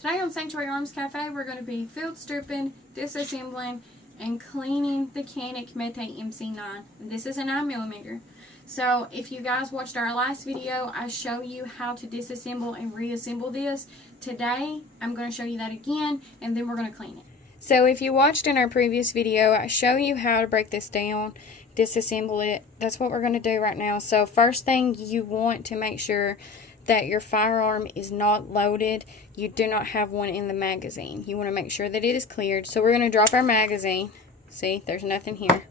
Today on Sanctuary Arms Cafe, we're going to be field stripping, disassembling, and cleaning the Canik Mete MC9. This is a 9mm. So if you guys watched our last video, I show you how to disassemble and reassemble this. Today, I'm going to show you that again, and then we're going to clean it. So if you watched in our previous video, I show you how to break this down, disassemble it. That's what we're going to do right now. So first thing, you want to make sure that your firearm is not loaded. You do not have one in the magazine. You want to make sure that it is cleared. So we're going to drop our magazine. See, there's nothing here.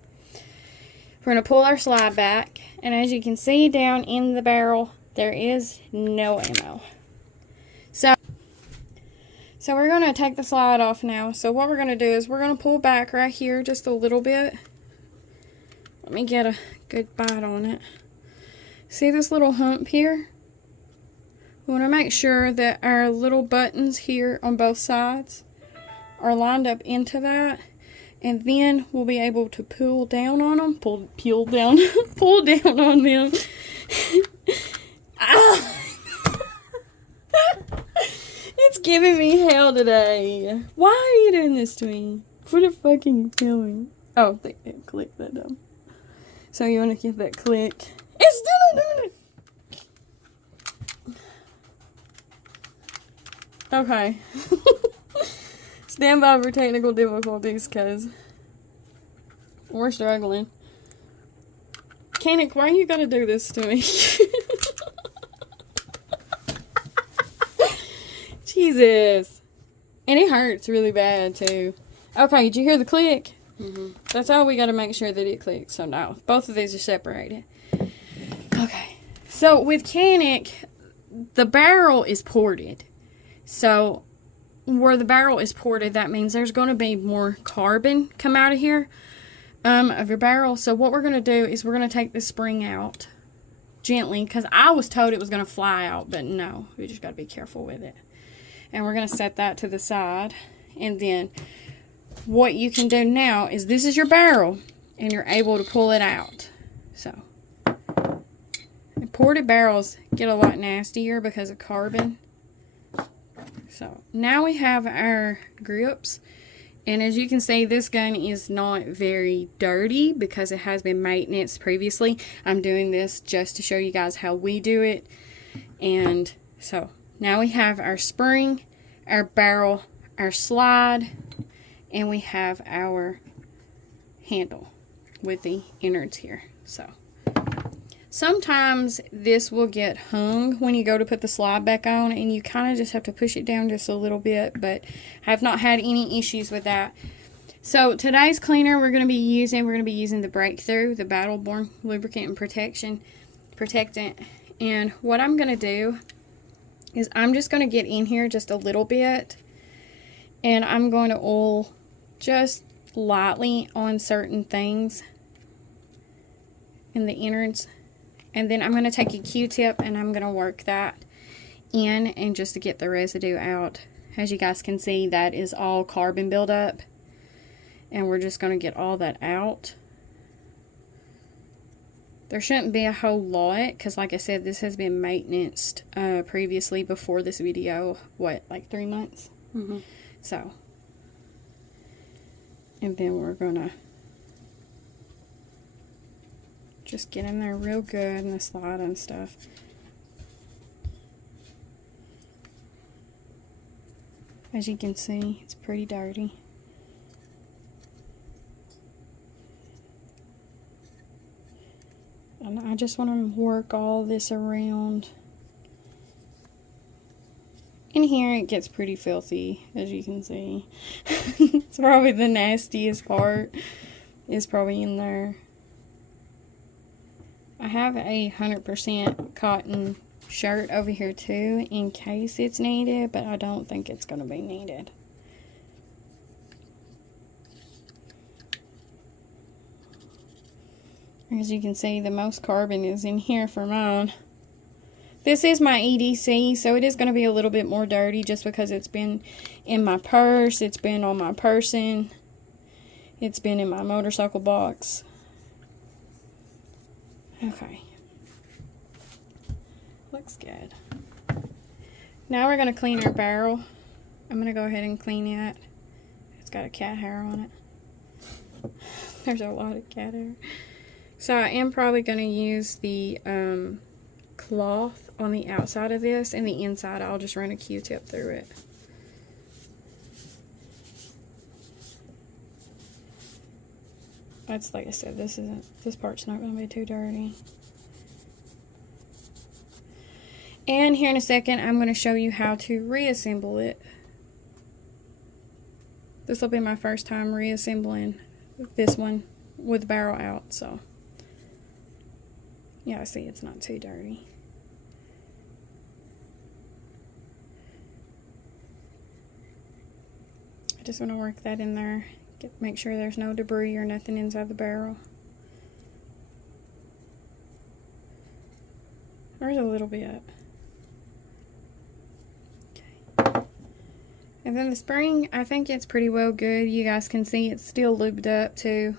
We're going to pull our slide back, and as you can see down in the barrel, there is no ammo. So we're going to take the slide off now. So what we're going to do is we're going to pull back right here just a little bit. Let me get a good bite on it. See this little hump here? We want to make sure that our little buttons here on both sides are lined up into that, and then we'll be able to pull down on them. Pull down on them. Ah! It's giving me hell today. Why are you doing this to me? Put a fucking feeling. Oh, they click that down. So you want to get that click. It's still not doing it. Okay. Stand by for technical difficulties, because we're struggling. Canik, why you gotta do this to me? Jesus. And it hurts really bad, too. Okay, did you hear the click? Mm-hmm. That's all we gotta make sure that it clicks. So, no. Both of these are separated. Okay. So, with Canik, the barrel is ported. So, where the barrel is ported, that means there's going to be more carbon come out of here, of your barrel. So, what we're going to do is we're going to take the spring out gently, because I was told it was going to fly out, but no, we just got to be careful with it. And we're going to set that to the side. And then what you can do now is this is your barrel, and you're able to pull it out. So, ported barrels get a lot nastier because of carbon. So, now we have our grips, and as you can see, this gun is not very dirty because it has been maintenance previously. I'm doing this just to show you guys how we do it. And so, now we have our spring, our barrel, our slide, and we have our handle with the innards here. So, sometimes this will get hung when you go to put the slide back on, and you kind of just have to push it down just a little bit, but I have not had any issues with that. So today's cleaner we're going to be using the Breakthrough, the Battle-Born Lubricant and Protectant. And what I'm going to do is I'm just going to get in here just a little bit, and I'm going to oil just lightly on certain things in the innards. And then I'm going to take a Q-tip and I'm going to work that in, and just to get the residue out. As you guys can see, that is all carbon buildup, and we're just going to get all that out. There shouldn't be a whole lot, because like I said, this has been maintenanced previously before this video. What, like 3 months? Mm-hmm. So, and then we're going to just get in there real good in the slide and stuff. As you can see, it's pretty dirty. And I just want to work all this around. In here it gets pretty filthy, as you can see. It's probably the nastiest part is probably in there. I have a 100% cotton shirt over here too, in case it's needed, but I don't think it's going to be needed. As you can see, the most carbon is in here for mine. This is my EDC, so it is going to be a little bit more dirty just because it's been in my purse, it's been on my person, it's been in my motorcycle box. Okay. Looks good. Now we're going to clean our barrel. I'm going to go ahead and clean it. It's got a cat hair on it. There's a lot of cat hair. So I am probably going to use the cloth on the outside of this, and the inside I'll just run a Q-tip through it. That's, like I said, this part's not going to be too dirty. And here in a second, I'm going to show you how to reassemble it. This will be my first time reassembling this one with the barrel out, so yeah, I see it's not too dirty. I just want to work that in there, make sure there's no debris or nothing inside the barrel. There's a little bit. And then the spring, I think it's pretty well good. You guys can see it's still lubed up too.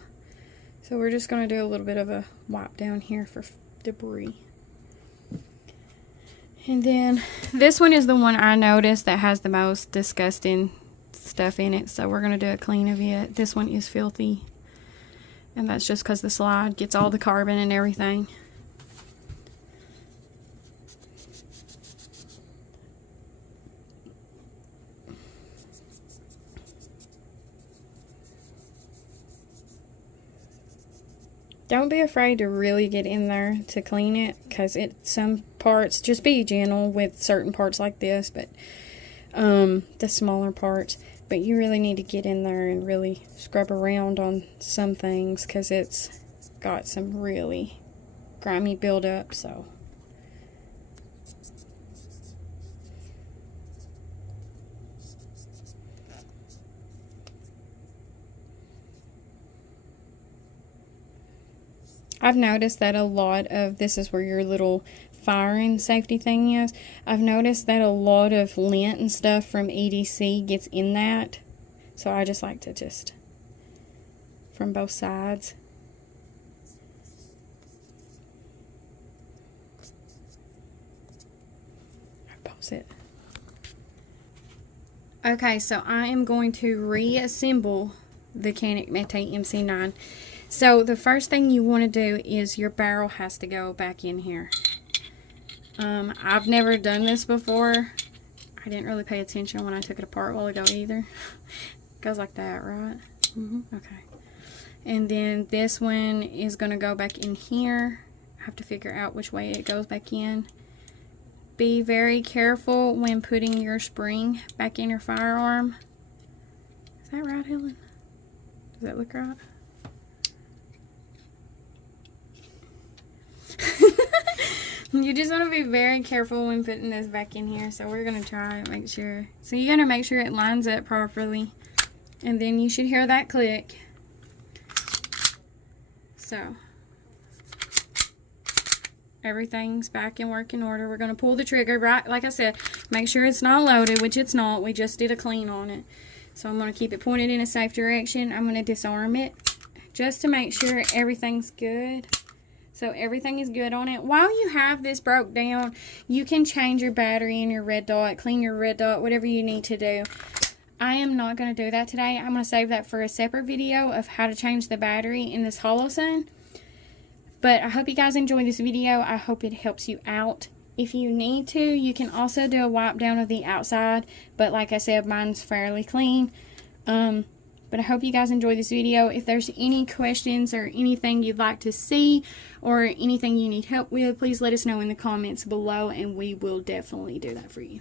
So we're just going to do a little bit of a wipe down here for debris. And then this one is the one I noticed that has the most disgusting stuff in it. So we're going to do a clean of it. This one is filthy. And that's just because the slide gets all the carbon and everything. Don't be afraid to really get in there to clean it, because some parts, just be gentle with certain parts like this, but the smaller parts, but you really need to get in there and really scrub around on some things, because it's got some really grimy buildup. So I've noticed that a lot of, this is where your little firing safety thing is. I've noticed that a lot of lint and stuff from EDC gets in that. So I just like to just, from both sides. Pause it. Okay, so I am going to reassemble the Canik Mete MC9. So the first thing you want to do is your barrel has to go back in here. I've never done this before. I didn't really pay attention when I took it apart a while ago either. It goes like that, right? Okay. And then this one is going to go back in here. I have to figure out which way it goes back in. Be very careful when putting your spring back in your firearm. Is that right, Helen? Does that look right? You just want to be very careful when putting this back in here. So we're going to try and make sure. So you're going to make sure it lines up properly. And then you should hear that click. So everything's back in working order. We're going to pull the trigger, right? Like I said, make sure it's not loaded, which it's not. We just did a clean on it. So I'm going to keep it pointed in a safe direction. I'm going to disarm it just to make sure everything's good. So everything is good on it. While you have this broke down, you can change your battery and your red dot, clean your red dot, whatever you need to do. I am not going to do that today. I'm going to save that for a separate video of how to change the battery in this Holosun. But I hope you guys enjoyed this video. I hope it helps you out. If you need to, you can also do a wipe down of the outside. But like I said, mine's fairly clean. But I hope you guys enjoyed this video. If there's any questions or anything you'd like to see or anything you need help with, please let us know in the comments below and we will definitely do that for you.